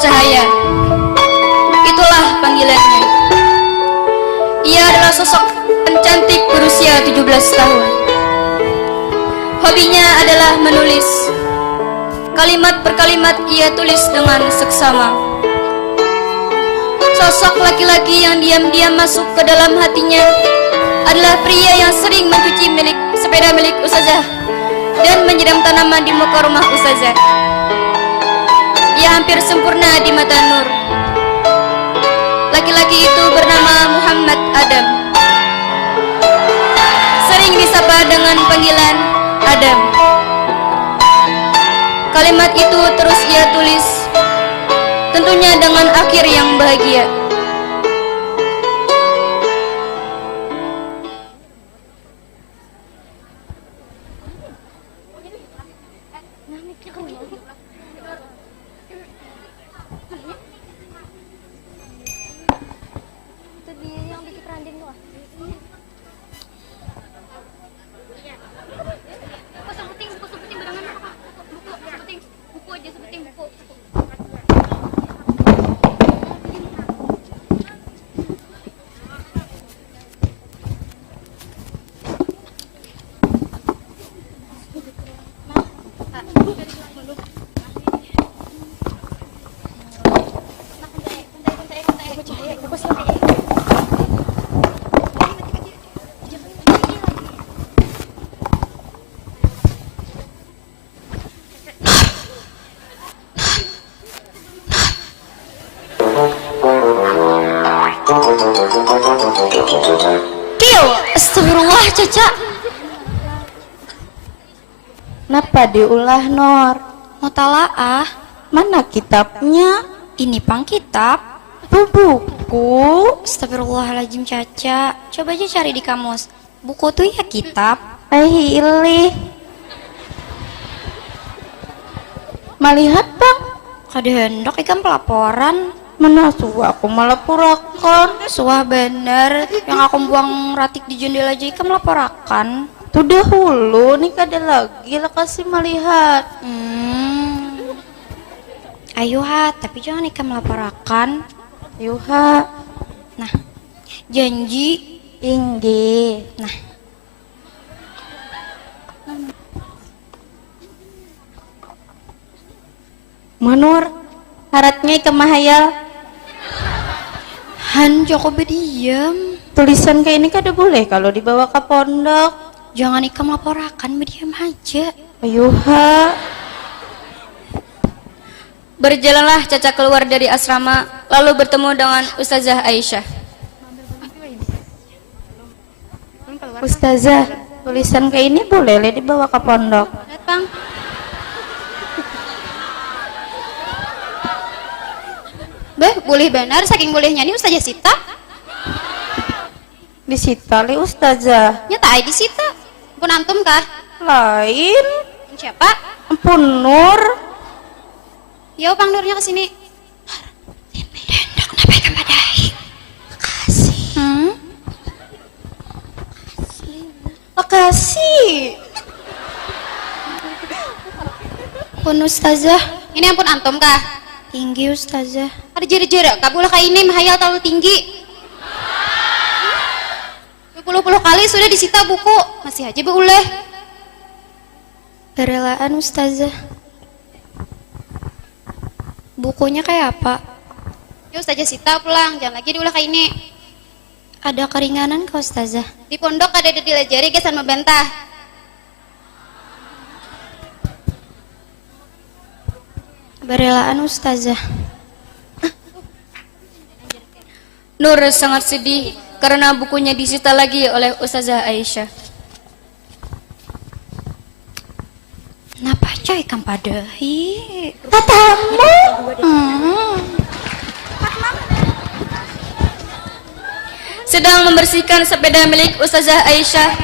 cahaya. Itulah panggilannya. Ia adalah sosok cantik berusia 17 tahun. Hobinya adalah menulis. Kalimat per kalimat ia tulis dengan seksama. Sosok laki-laki yang diam-diam masuk ke dalam hatinya adalah pria yang sering mencuci sepeda milik Ustazah dan menyiram tanaman di muka rumah Ustazah. Ia hampir sempurna di mata Nur. Laki-laki itu bernama Muhammad Adam. Sering disapa dengan panggilan Adam. Kalimat itu terus ia tulis, tentunya dengan akhir yang bahagia. Astagfirullah, Caca. Napa diulah, Nor? Mau talaah? Mana kitabnya? Ini pang kitab. Buku. Astagfirullahaladzim, Caca. Coba aja cari di kamus. Buku tuh ya kitab. Ilih. Malihat, Bang. Kada hendak ikan pelaporan. Mana suah aku malah purakan. Suah bener. Yang aku buang ratik di jendela aja ikan melaporakan. Tuh dahulu, nih kada lagi lah kasih melihat. Ayo ha, tapi jangan ikan melaporakan. Ayo ha. Nah, janji. Inggi. Nah. Manur, haratnya ikan mahayal. Han, Joko berdiam. Tulisan kayak ini kada boleh kalau dibawa ke pondok. Jangan ikan melaporakan, berdiam aja. Ayo ha. Berjalanlah Caca keluar dari asrama, lalu bertemu dengan Ustazah Aisyah. Ustazah, tulisan kayak ini boleh le dibawa ke pondok. Datang. Beh, boleh benar, saking bolehnya nih Ustazah Sita. Disita li Ustazah. Nyata ay di Sita. Pun antum kah? Lain. Siapa? Ampun Nur. Yo, Pang Nurnya ke sini. Dendok nape kepadai. Makasih. Makasih. Pun Ustazah. Ini ampun antum kah? Tinggi Ustazah. Ada jere-jere, kabulah kayak ini mahayal terlalu tinggi. Puluh-puluh kali sudah disita buku, masih aja beuleh. Kerelaan Ustazah. Bukunya kayak apa? Ya Ustazah sita pulang, jangan lagi diulah kayak ini. Ada keringanan kok Ustazah? Di pondok ada dilajari gesan membantah. Berelaan Ustazah. Nur sangat sedih karena bukunya disita lagi oleh Ustazah Aisyah. Napa coy kan padahi? Tatamu. Sedang membersihkan sepeda milik Ustazah Aisyah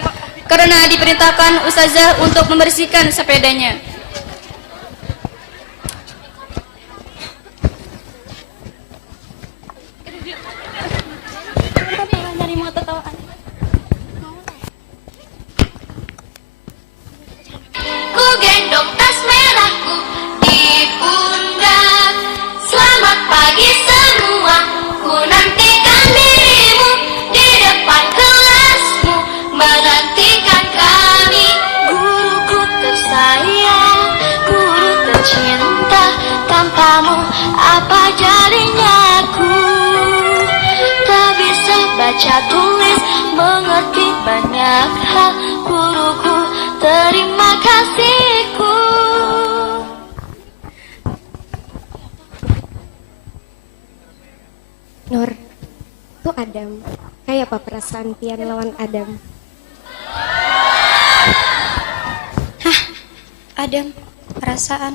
karena diperintahkan Ustazah untuk membersihkan sepedanya. Ku gendong tas merahku di pundak, selamat hak-hak guruku, terima kasihku. Nur, tuh Adam. Kayak apa perasaan pian lawan Adam? Hah, Adam, perasaan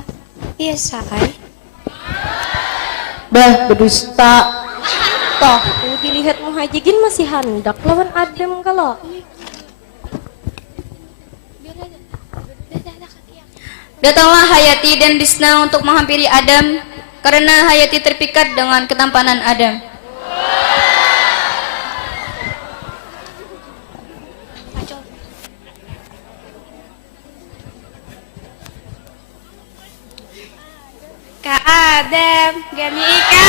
biasa ay. Bah, berdusta. Toh, dilihat Muhajigin masih hendak lawan Adam kalau. Datanglah Hayati dan Risna untuk menghampiri Adam karena Hayati terpikat dengan ketampanan Adam. Kak Adam, gani ika.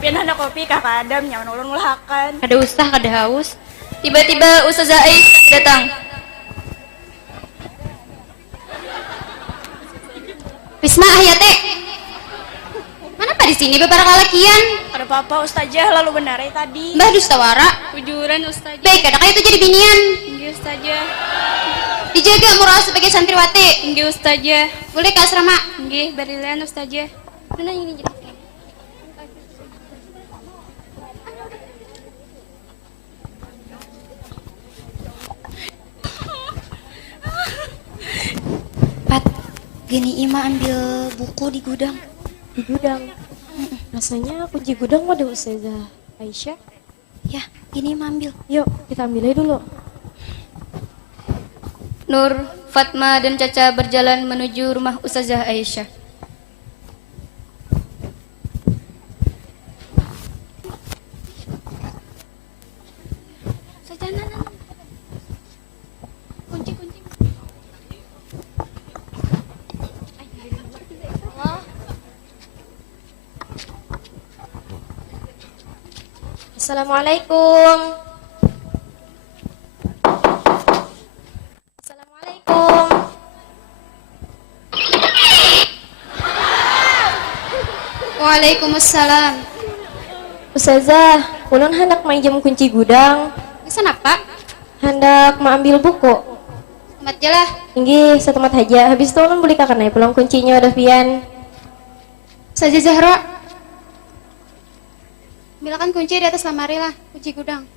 Pian hana kopi Kak Adam, nyaman ulun ngulahakan. Ada ustaz, ada haus. Tiba-tiba Ustazah Aisyah datang. Risma, Hayati. Mana pak di sini beberapa kalakian? Ada apa-apa Ustazah lalu benar tadi. Mbah Dustawara. Tujuran Ustazah. Baik, ada itu jadi binian. Tinggi Ustazah. Dijaga moral sebagai santriwati. Tinggi Ustazah. Boleh ke asrama. Tinggi berilan Ustazah. Mana ini jadi? Pat, gini Ima ambil buku di gudang. Di gudang. Rasanya kunci gudang ada Ustazah Aisyah. Ya, gini Ima ambil. Yuk, kita ambil aja dulu. Nur, Fatma, dan Caca berjalan menuju rumah Ustazah Aisyah. Assalamualaikum. Assalamualaikum. Waalaikumsalam. Ustazah, ulun hendak minjem kunci gudang. Pesan apa? Hendak mengambil buku. Mat jalah. Tinggi setemat aja. Habis itu ulun beli kakak pulang kuncinya udah pian. Saja Zahra. Bilakan kunci di atas lemari lah, kunci gudang.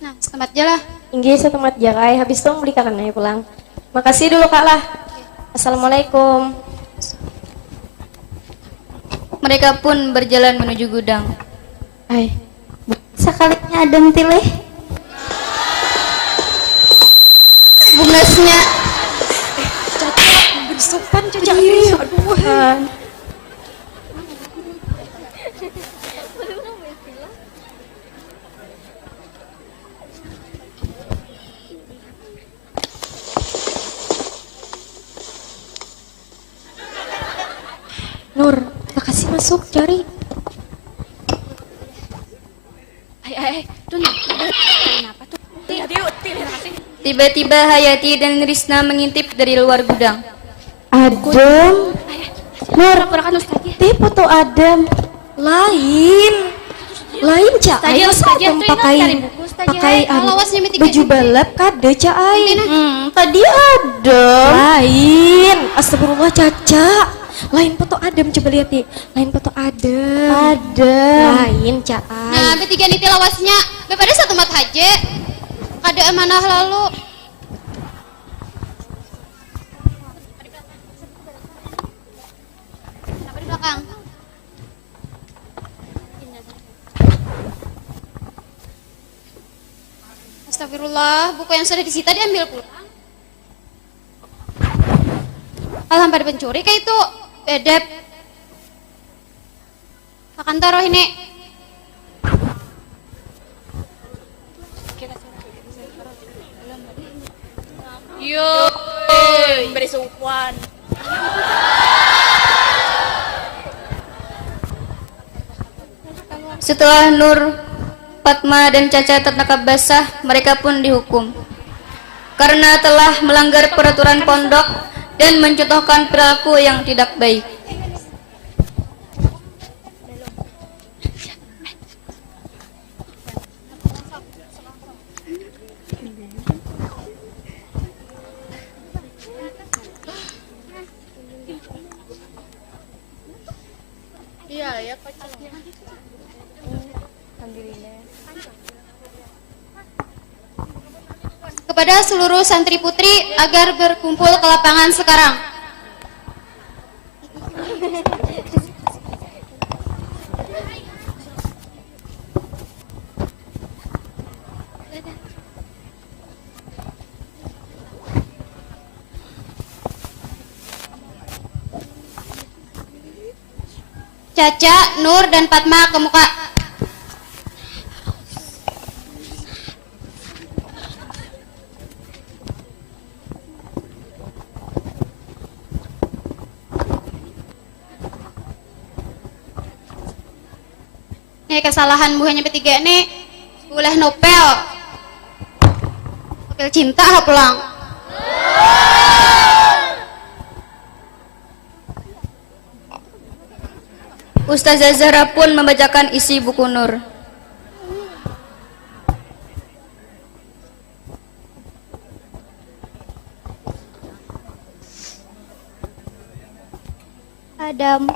Nah, setempat jalah. Tinggi setemat jakai. Habis itu beli kakak pulang. Makasih dulu kak lah. Assalamualaikum. Mereka pun berjalan menuju gudang. Ay, sekalinya Adam tileh. Bungasnya Bersopan Caca. Aduh. Nur, makasih masuk cari. Tuh nih. Kenapa tuh? tiba-tiba Hayati dan Risna mengintip dari luar gudang. Adam. Nur, tipe foto Adam. Lain Cak Ai, masa Adam pakai baju balap kade Cak Ai. Tadi Adam. Lain, astagfirullah Caca. Lain foto Adam, coba lihat nih. Lain foto Adam. Lain Cak Ai. Nah, bertiga niti lawasnya. Bepada satu mat haje. Ada amanah lalu. Apa di belakang? Astagfirullah, buku yang sudah disita diambil pulang. Alam pada pencuri kayak itu. Bedep. Akan taruh ini. Yo, beri sukuan. Setelah Nur, Fatma dan Caca tertangkap basah, mereka pun dihukum. karena telah melanggar peraturan pondok dan mencontohkan perilaku yang tidak baik. Kepada seluruh santri putri agar berkumpul ke lapangan sekarang. Caca, Nur, dan Fatma ke muka. Nih kesalahan buahnya bertiga nih boleh nopel cinta pulang. Ustazah Zahra pun membacakan isi buku Nur. Adam,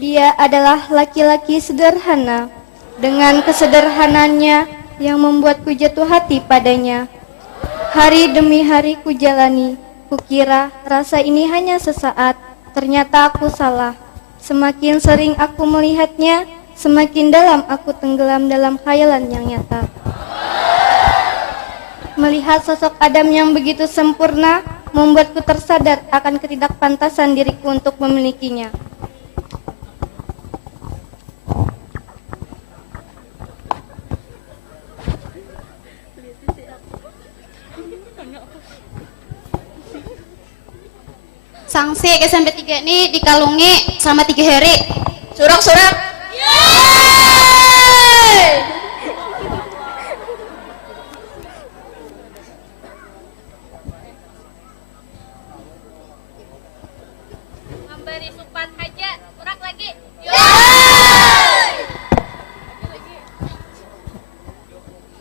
dia adalah laki-laki sederhana. Dengan kesederhanaannya yang membuatku jatuh hati padanya. Hari demi hari ku jalani, kukira rasa ini hanya sesaat, ternyata aku salah. Semakin sering aku melihatnya, semakin dalam aku tenggelam dalam khayalan yang nyata. Melihat sosok Adam yang begitu sempurna, membuatku tersadar akan ketidakpantasan diriku untuk memilikinya. Sanksi ke sampai 3 ini dikalungi sama 3 hari. Surak-surak. Memberi supan aja, surak lagi.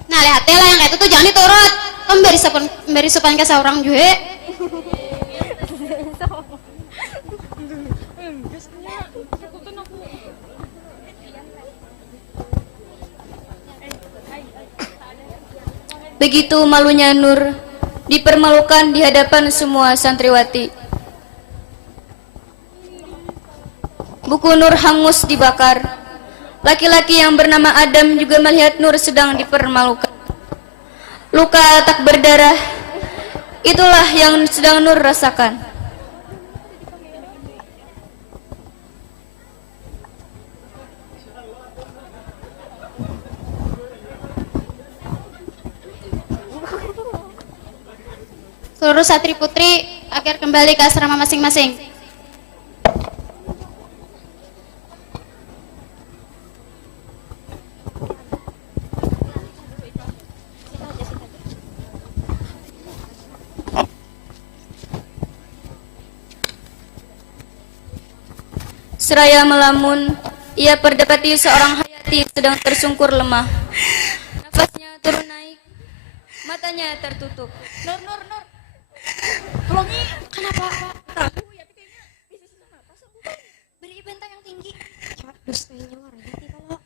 Nah, lihat lah yang kayak itu tuh jangan diturut. Memberi supan ke seorang juga. Begitu malunya Nur, dipermalukan di hadapan semua santriwati. Buku Nur hangus dibakar. Laki-laki yang bernama Adam juga melihat Nur sedang dipermalukan. Luka tak berdarah, itulah yang sedang Nur rasakan. Seluruh santri putri agar kembali ke asrama masing-masing. Seraya melamun, ia perdapati seorang hayati sedang tersungkur lemah. Nafasnya turun naik, matanya tertutup. Nur. Tolongi, kenapa? Tahu ya, kayaknya bisa susah napas. Beri bentang yang tinggi. Dustainya warnanya kalau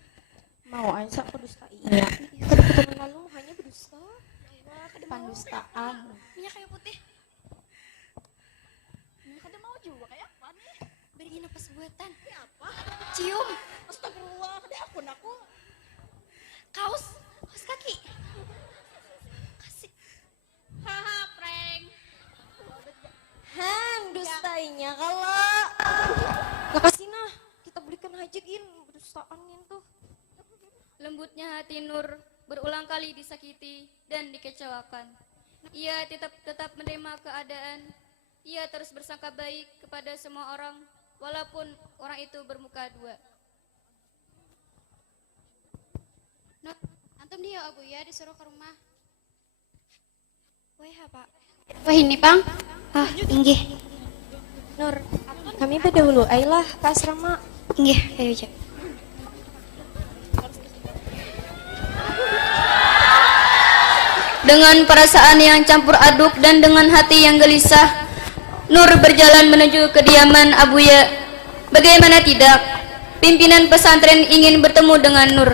mau aja aku dustainya. Kedekatan lalu hanya berdusta. Pandustaan. Minyak kayu putih. Minyak ada mau juga kayak apa nih? Beri napas buatan. Ini apa? Cium. Astagfirullah, ada aku. Kaos kaki. Kasih. Haha, prank. Dustainya kalau makasih nah kita belikan aja gin dustaanin tuh. Lembutnya hati Nur berulang kali disakiti dan dikecewakan. Ia tetap menerima keadaan. Ia terus bersangka baik kepada semua orang, walaupun orang itu bermuka dua. Nur, antum dia Abu ya disuruh ke rumah. Wah, Pak. Wah ini Pang. Ah, inggih. Nur, kami berdahulu ayolah ke asrama. Inggih, ayo Cak. Dengan perasaan yang campur aduk dan dengan hati yang gelisah, Nur berjalan menuju kediaman Abuya. Bagaimana tidak, pimpinan pesantren ingin bertemu dengan Nur.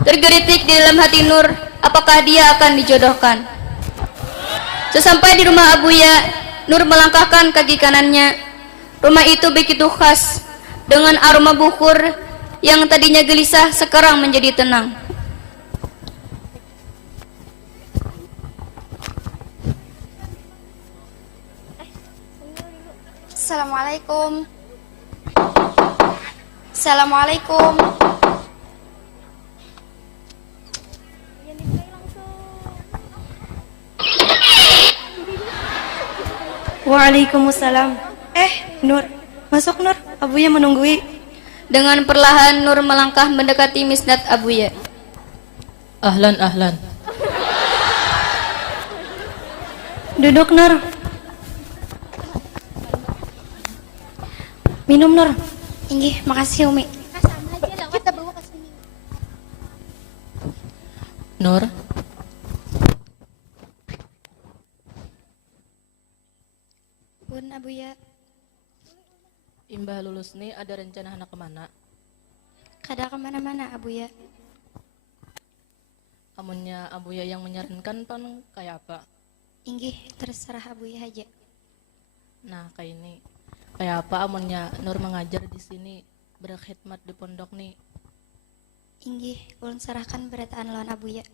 Tergelitik di dalam hati Nur, apakah dia akan dijodohkan. Sesampai di rumah Abuya, Nur melangkahkan kaki kanannya. Rumah itu begitu khas, dengan aroma bukur yang tadinya gelisah sekarang menjadi tenang. Assalamualaikum. Assalamualaikum. Waalaikumsalam. Nur, masuk Nur, Abuya menunggui. Dengan perlahan Nur melangkah mendekati misnad Abuya. Ahlan, ahlan. Duduk Nur. Minum Nur. Inggih, makasih Umi. Nur, Bun Abuya, imbah lulus nih ada rencana anak kemana? kada kemana-mana Abuya. Amunnya Abuya yang menyarankan pan kayak apa? Inggih, terserah Abuya aja. Nah kayak ini, kayak apa amunnya Nur mengajar di sini berkhidmat di pondok nih? Inggih, ulun serahkan berataan lawan Abuya.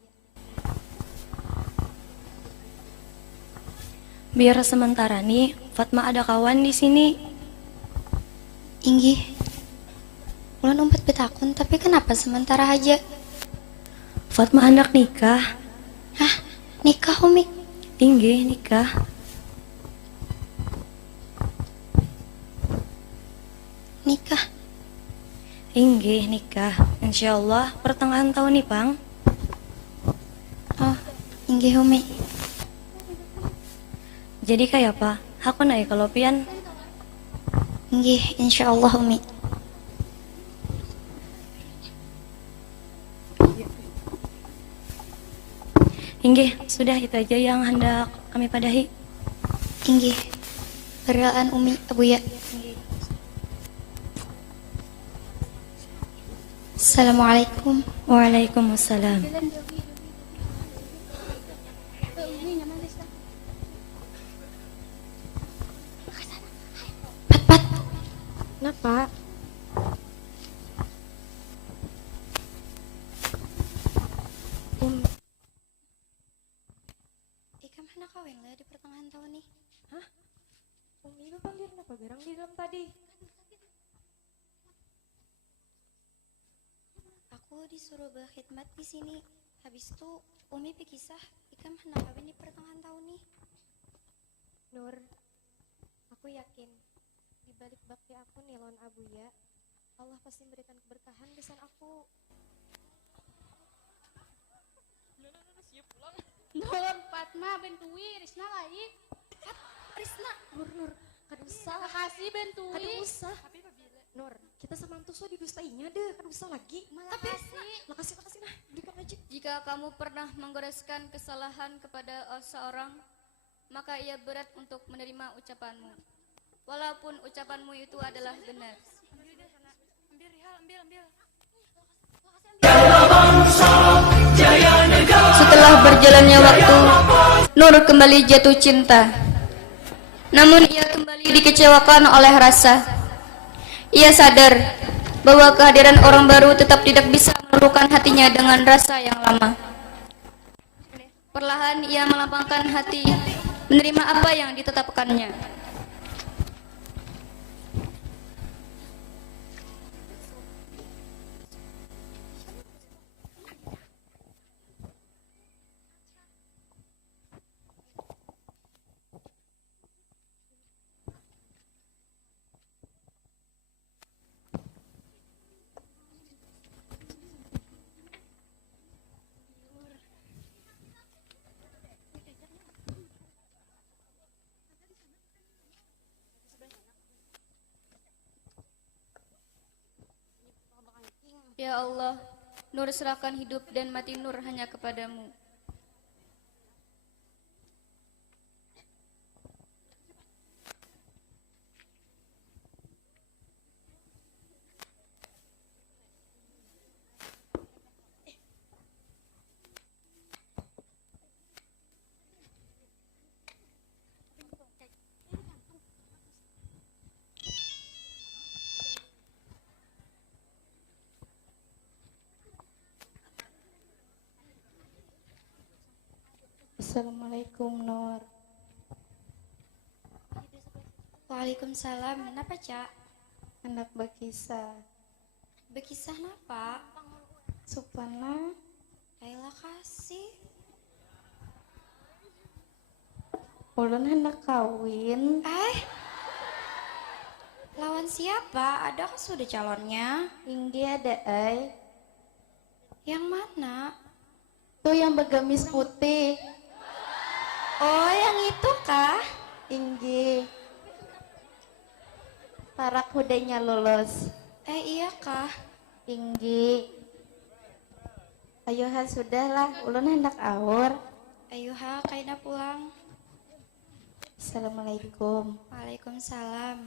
Biar sementara nih, Fatma ada kawan di sini. Inggih, ulun umpat betakun, tapi kenapa sementara aja? Fatma hendak nikah. Hah, nikah Umi? Inggih, nikah. Nikah? Inggih, nikah. Insyaallah pertengahan tahun nih, Pang. Oh, inggih Umi. Jadi kayak apa? Aku naik kalau pian. Inggih, insyaallah Umi. Inggih, sudah itu aja yang hendak kami padahi. Inggih, berdoaan Umi Abuya. Assalamualaikum. Waalaikumsalam. Pat, pat. Kenapa? Ika mana kawin lah di pertengahan tahun nih? Hah? Umi panggil kenapa garang di dalam tadi? Aku disuruh berkhidmat di sini. Habis itu Umi berkisah Ika mana kawin di pertengahan tahun nih? Nur, aku yakin di balik bakti aku nih lawan Abuya, Allah pasti memberikan keberkahan kesan aku. Nur, Fatma, Bentui, Risna lain. Risna, Nur, kada usah. Makasih Bentui. Kada usah. Nur, kita sama antuso didustainya deh, kada usah lagi. Tapi Makasih nah, berikan aja. Jika kamu pernah menggoreskan kesalahan kepada seorang, maka ia berat untuk menerima ucapanmu. Walaupun ucapanmu itu adalah benar. Setelah berjalannya waktu, Nur kembali jatuh cinta. Namun ia kembali dikecewakan oleh rasa. Ia sadar bahwa kehadiran orang baru tetap tidak bisa meluluhkan hatinya dengan rasa yang lama. Perlahan ia melapangkan hati, menerima apa yang ditetapkannya. Ya Allah, Nur serahkan hidup dan mati Nur hanya kepadamu. Assalamualaikum Nur. Waalaikumsalam. Kenapa, Cak? Hendak berkisah. Berkisah napa? Supana Ayolah kasih. ulun hendak kawin. Lawan siapa? Ada kan sudah calonnya? Inggi ada ay. Yang mana? Tuh yang bergamis putih. Oh, yang itu kah? Inggi. Parak hudainya lulus. Iya kah? Inggi. Ayo ha sudahlah, ulun hendak awur. Ayo ha, kaina pulang. Assalamualaikum. Waalaikumsalam.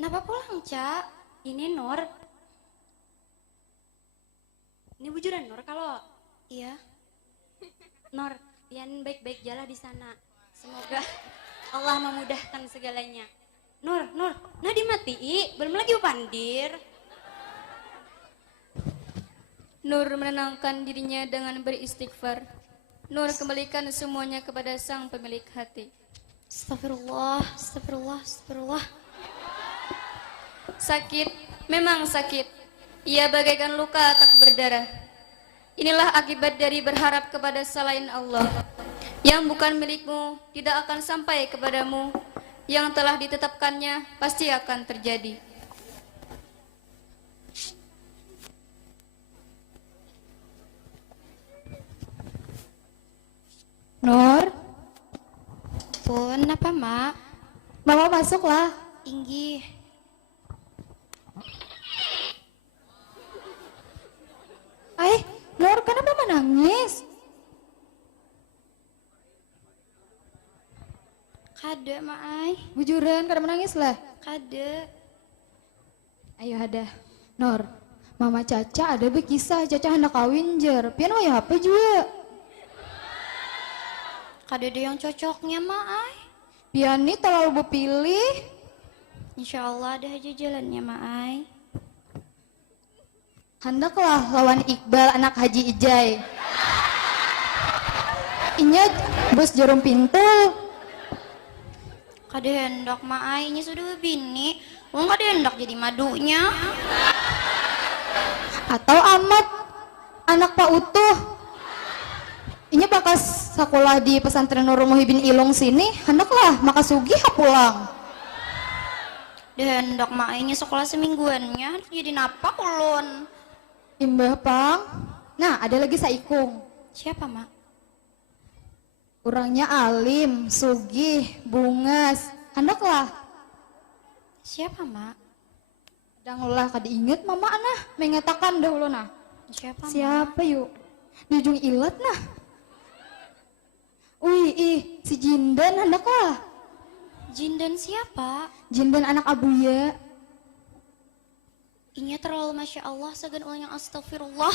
Kenapa pulang, Cak? Ini Nur. Ini bujuran Nur kalau. Iya. Nur, pian baik-baik jalan di sana. Semoga Allah memudahkan segalanya. Nur, nah dimatii, belum lagi pandir. Nur menenangkan dirinya dengan beristighfar. Nur kembalikan semuanya kepada sang pemilik hati. Astagfirullah, astagfirullah, astagfirullah. Sakit, memang sakit. Ia bagaikan luka tak berdarah. Inilah akibat dari berharap kepada selain Allah. Yang bukan milikmu tidak akan sampai kepadamu. Yang telah ditetapkannya pasti akan terjadi. Nur, Pun, apa, Mak? mama masuklah. Inggi. Nur, kenapa menangis? Kade, Mak Ai. Bujuran, kada menangis lah. Kade. Ayo ada. Nur, mama Caca ada berkisah Caca hendak kawin jer. Pian waya apa juga? Kade ada yang cocoknya, Mak Ai. Pian ini terlalu berpilih. Insya Allah ada aja jalannya, Mak Ai. Hendaklah lawan Iqbal anak Haji Ijai. Inya bos jarum pintu. Kade hendak, Mak Ai. Ini sudah bini. Wong kade hendak jadi madunya. Atau amat anak Pak Utuh. Inya bakal sekolah di pesantren Nurul Muhibin Ilung sini. Hendaklah maka sugih pulang. Dia hendak, Mak Ai. Ini sekolah semingguannya. Hendak jadi napa ulun? Imbah Pang. Nah, ada lagi Saikung. Siapa, Mak? Orangnya alim, sugih, bungas. Hendaklah. Siapa, Mak? Dang ulah kada inget mama nah, mengatakan dah ulo nah. Siapa, Mak? Siapa yuk? Di ujung ilat nah. Si Jindan hendaklah. Jindan siapa? Jindan anak Abuya. Inya terlalu Masya Allah, segan ulang yang astagfirullah.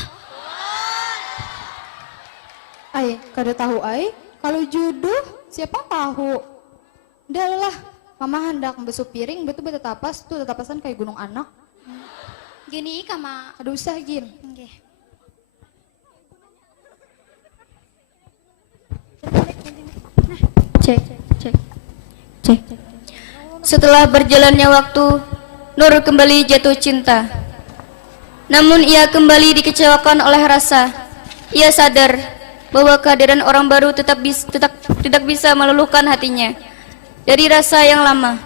Kada tahu kalau jodoh siapa tahu. Dah lah, mama hendak membesuk piring betul tapas tuh tetapasan kayak gunung anak. Gini ika, Mak. Ada usah gin. Oke. Cek. Setelah berjalannya waktu, Nur kembali jatuh cinta. Namun ia kembali dikecewakan oleh rasa. Ia sadar bahwa kehadiran orang baru tidak bisa meluluhkan hatinya dari rasa yang lama.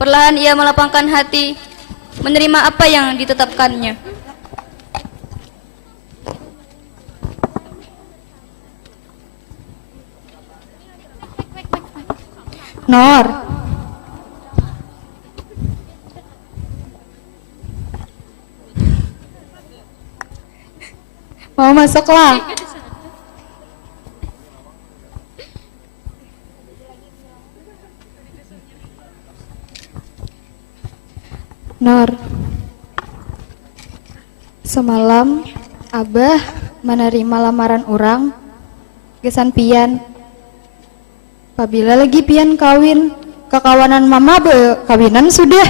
Perlahan ia melapangkan hati, menerima apa yang ditetapkannya. Nor. Mau masuklah. Nor. Semalam Abah menerima lamaran orang gesan pian. Apabila lagi pian kawin, kekawanan mama kawinan sudah,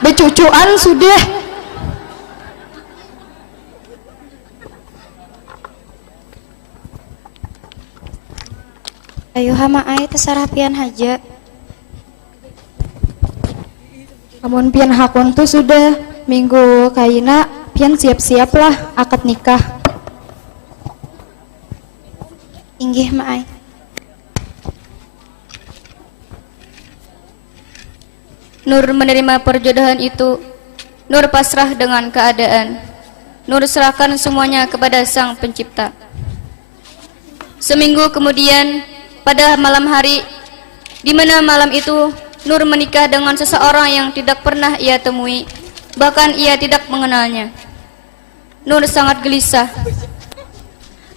becucuan sudah. Ayo hama ai terserah pian haja. Amun pian hakun tuh sudah minggu kaina pian siap-siap lah akad nikah. Inggih ma ai. Nur menerima perjodohan itu. Nur pasrah dengan keadaan. Nur serahkan semuanya kepada Sang Pencipta. Seminggu kemudian, pada malam hari, di mana malam itu Nur menikah dengan seseorang yang tidak pernah ia temui, bahkan ia tidak mengenalnya. Nur sangat gelisah.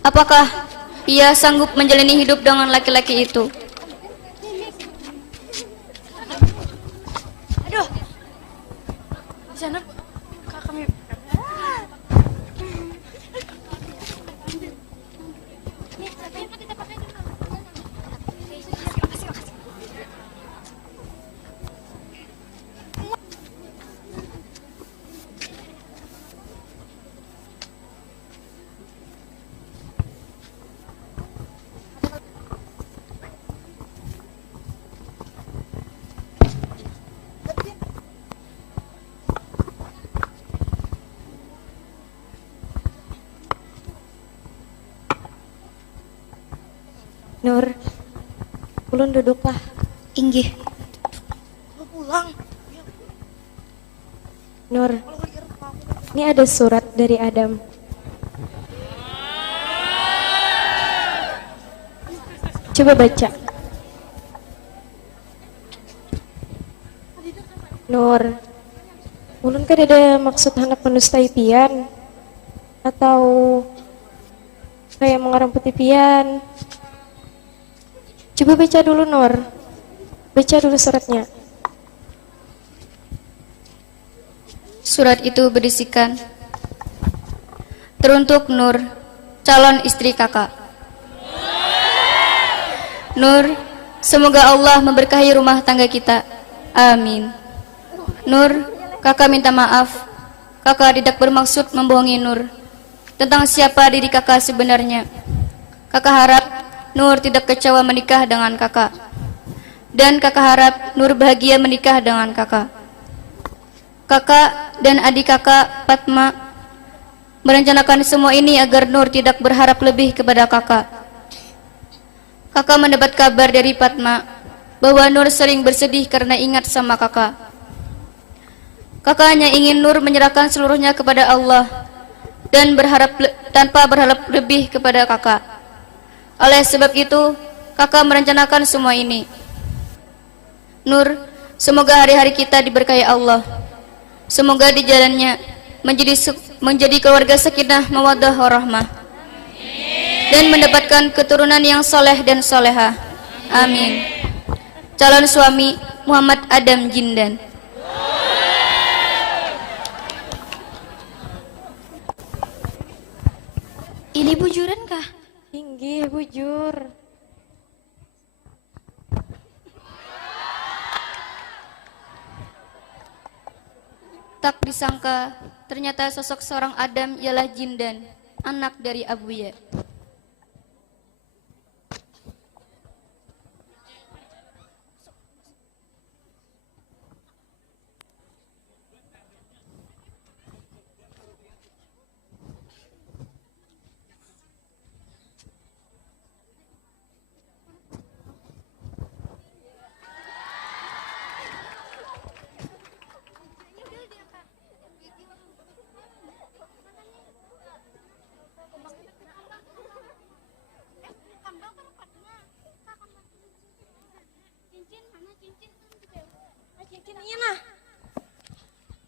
Apakah ia sanggup menjalani hidup dengan laki-laki itu? Di sana kami Nur, ulun duduklah. Inggih. Nur, ini ada surat dari Adam. Coba baca. Nur, ulun kan ada maksud hendak menustai pian atau kayak mengarang putih pian. Coba baca dulu Nur. Baca dulu suratnya. Surat itu berisikan, teruntuk Nur, calon istri kakak. Nur, semoga Allah memberkahi rumah tangga kita. Amin. Nur, kakak minta maaf. Kakak tidak bermaksud membohongi Nur tentang siapa diri kakak sebenarnya. Kakak harap Nur tidak kecewa menikah dengan kakak. Dan kakak harap Nur bahagia menikah dengan kakak. Kakak dan adik kakak Fatma merencanakan semua ini agar Nur tidak berharap lebih kepada kakak. Kakak mendapat kabar dari Fatma bahwa Nur sering bersedih karena ingat sama kakak. Kakak hanya ingin Nur menyerahkan seluruhnya kepada Allah dan tanpa berharap lebih kepada kakak. Oleh sebab itu, kakak merencanakan semua ini. Nur, semoga hari-hari kita diberkahi Allah. Semoga di jalannya menjadi keluarga sakinah mawaddah warahmah dan mendapatkan keturunan yang soleh dan soleha. Amin. Calon suami Muhammad Adam Jindan. ini bujuran kah? Inggih, bujur. Tak disangka, ternyata sosok seorang Adam ialah Jindan, anak dari Abuya.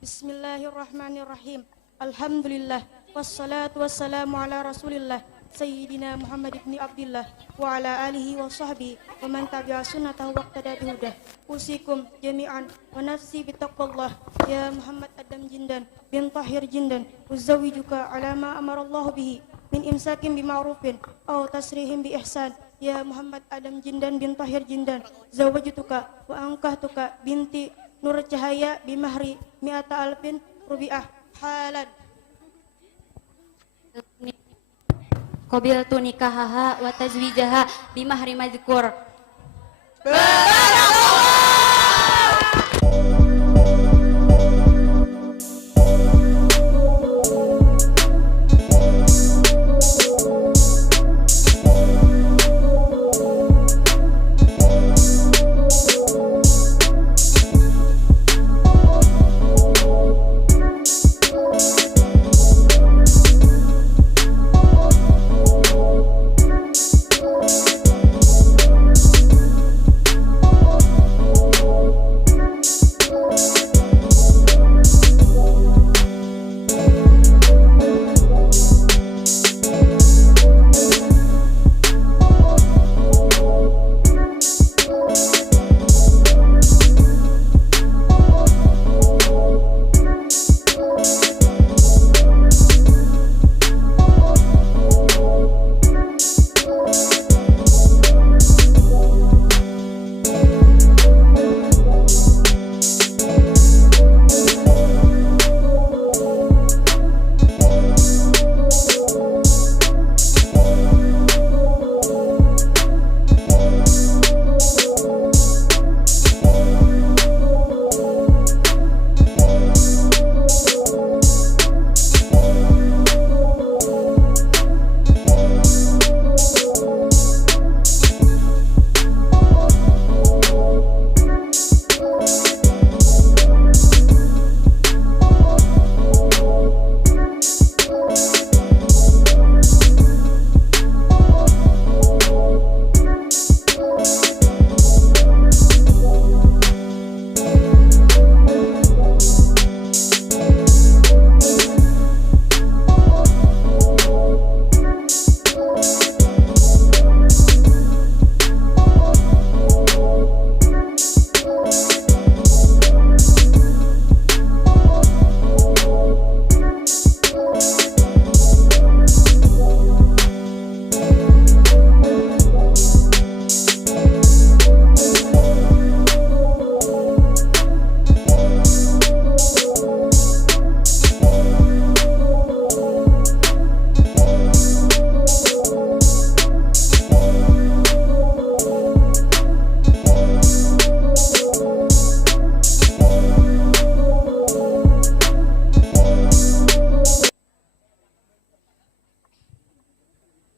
Bismillahirrahmanirrahim. Alhamdulillah. Wassalatu wassalamu ala rasulillah. Sayyidina Muhammad ibn Abdullah wa ala alihi wa sahbihi wa man tabi'a sunnatahu waqtada bihudah. Usikum jami'an wa nafsi bitaqwallah. Ya Muhammad Adam Jindan bin Tahir Jindan, uzawwijuka ala ma amarallahu bihi min imsakin bima'rufin aw tasrihim bi ihsan. Ya Muhammad Adam Jindan bin Tahir Jindan, zawwajtuka wa ankahtuka binti Nur Cahaya bimahri mi'ata alfin rubi'ah halan. Qabiltu nikahaha wa tazwijaha bimahri madhkur.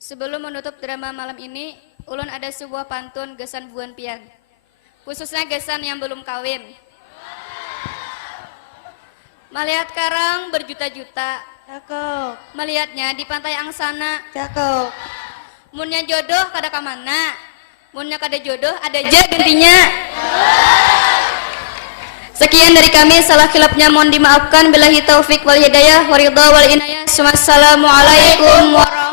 Sebelum menutup drama malam ini, ulun ada sebuah pantun gesan buan pian. Khususnya gesan yang belum kawin. Melihat karang berjuta-juta. Cakep. Melihatnya di pantai Angsana. Cakep. Munnya jodoh kada kamana. Munnya kada jodoh ada aja gantinya. Sekian dari kami, salah khilafnya mohon dimaafkan. Billahi taufik wal hidayah wa ridha wal inayah. Wassalamualaikum warahmatullahi wabarakatuh.